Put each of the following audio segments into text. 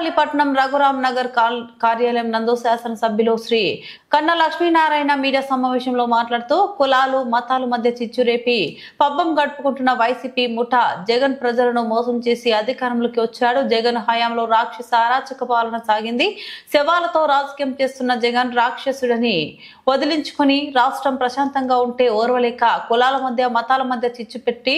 అనకాపల్లి పట్టణం రఘురాం నగర్ కార్యాలయం నందు శాసనసభ్యులు శ్రీ కన్నా లక్ష్మీనారాయణ మీడియా సమావేశంలో మాట్లాడుతూ కులాలు మతాల మధ్య చిచ్చురేపి పబ్బం గడుపుకుంటున్న వైసీపీ ముఠా జగన్ ప్రజలను మోసం చేసి అధికారంలోకి వచ్చాడు. జగన్ హయాంలో రాక్షస అరాచక పాలన సాగింది. శవాలతో రాజకీయం చేస్తున్న జగన్ రాక్షసుడని వదిలించుకొని రాష్ట్రం ప్రశాంతంగా ఉంటే ఓర్వలేక కులాల మధ్య మతాల మధ్య చిచ్చు పెట్టి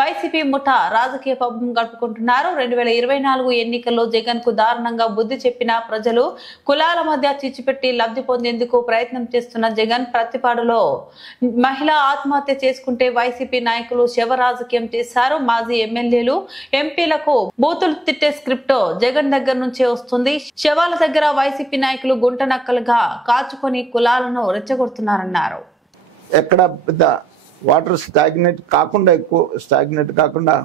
వైసీపీ ముఠా రాజకీయ పబ్బం గడుపుకుంటున్నారు. 2024 ఎన్నికల్లో జగన్ కు దారుణంగా బుద్ధి చెప్పిన ప్రజలు కులాల మధ్య చిచ్చుపెట్టి లబ్ధి పొందేందుకు ప్రయత్నం చేస్తున్న జగన్ ప్రతిపాడులో మహిళ ఆత్మహత్య చేసుకుంటే వైసీపీ నాయకులు శవ రాజకీయం చేశారు. మాజీ ఎమ్మెల్యేలు ఎంపీలకు బూతులు తిట్టే స్క్రిప్ట్ జగన్ దగ్గర నుంచే వస్తుంది. శవాల దగ్గర వైసీపీ నాయకులు గుంట నక్కలుగా కాచుకొని కులాలను రెచ్చగొడుతున్నారన్నారు. ఎక్కడ పెద్ద వాటర్ స్టాగ్నేట్ కాకుండా ఎక్కువ స్టాగ్నేట్ కాకుండా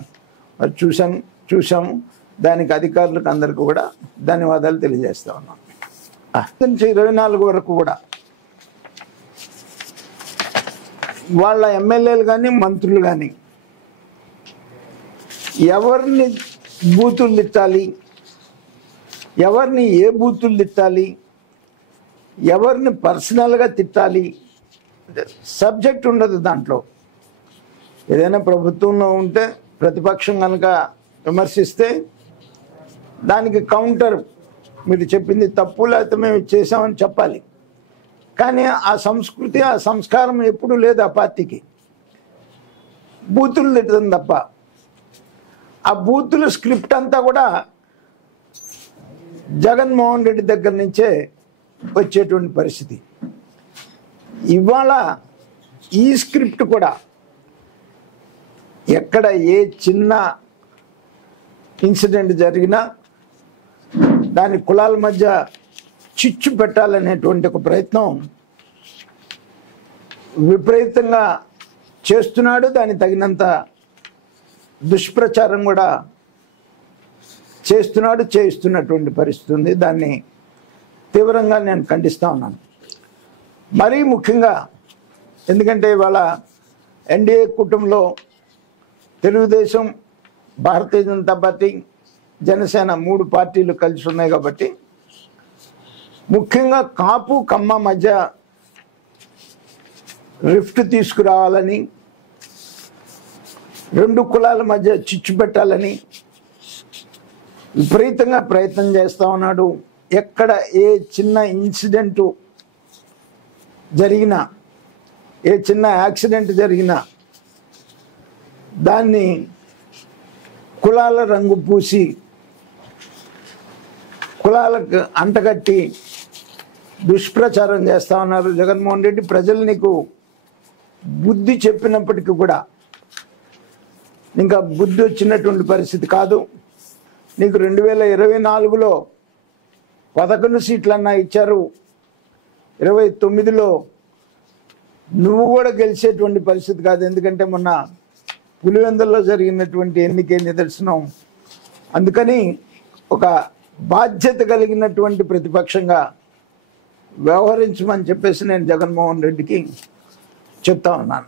చూసాము. దానికి అధికారులకు అందరికీ కూడా ధన్యవాదాలు తెలియజేస్తా ఉన్నాం. 24 వరకు కూడా వాళ్ళ ఎమ్మెల్యేలు కానీ మంత్రులు కానీ ఎవరిని బూతులు తిట్టాలి, ఎవరిని ఏ బూతులు తిట్టాలి, ఎవరిని పర్సనల్గా తిట్టాలి సబ్జెక్ట్ ఉండదు. దాంట్లో ఏదైనా ప్రభుత్వంలో ఉంటే ప్రతిపక్షం కనుక విమర్శిస్తే దానికి కౌంటర్ మీరు చెప్పింది తప్పు లేకపోతే మేము చేసామని చెప్పాలి. కానీ ఆ సంస్కృతి ఆ సంస్కారం ఎప్పుడూ లేదు ఆ పార్టీకి. బూతులు తిట్టడం తప్ప ఆ బూతుల స్క్రిప్ట్ అంతా కూడా జగన్మోహన్ రెడ్డి దగ్గర నుంచే వచ్చేటువంటి పరిస్థితి. ఇవాళ ఈ స్క్రిప్ట్ కూడా ఎక్కడ ఏ చిన్న ఇన్సిడెంట్ జరిగినా దాని కులాల మధ్య చిచ్చు పెట్టాలనేటువంటి ఒక ప్రయత్నం విపరీతంగా చేస్తున్నాడు. దానికి తగినంత దుష్ప్రచారం కూడా చేస్తున్నటువంటి పరిస్థితి ఉంది. దాన్ని తీవ్రంగా నేను ఖండిస్తూ ఉన్నాను. మరీ ముఖ్యంగా ఎందుకంటే ఇవాళ ఎన్డీఏ కూటమిలో తెలుగుదేశం, భారతీయ జనతా పార్టీ, జనసేన 3 పార్టీలు కలిసి ఉన్నాయి కాబట్టి ముఖ్యంగా కాపు కమ్మ మధ్య రిఫ్ట్ తీసుకురావాలని, 2 కులాల మధ్య చిచ్చు పెట్టాలని విపరీతంగా ప్రయత్నం చేస్తూ ఉన్నాడు. ఎక్కడ ఏ చిన్న ఇన్సిడెంటు జరిగినా, ఏ చిన్న యాక్సిడెంట్ జరిగినా దాన్ని కులాల రంగు పూసి కులాలకు అంటగట్టి దుష్ప్రచారం చేస్తూ ఉన్నారు. జగన్మోహన్ రెడ్డి ప్రజలు నీకు బుద్ధి చెప్పినప్పటికీ కూడా ఇంకా బుద్ధి వచ్చినటువంటి పరిస్థితి కాదు. నీకు 2024లో 11 సీట్లన్నా ఇచ్చారు. 29లో నువ్వు కూడా గెలిచేటువంటి పరిస్థితి కాదు. ఎందుకంటే మొన్న పులివెందుల్లో జరిగినటువంటి ఎన్నికే నిదర్శనం. అందుకని ఒక బాధ్యత కలిగినటువంటి ప్రతిపక్షంగా వ్యవహరించమని చెప్పేసి నేను జగన్మోహన్ రెడ్డికి చెప్తా ఉన్నాను.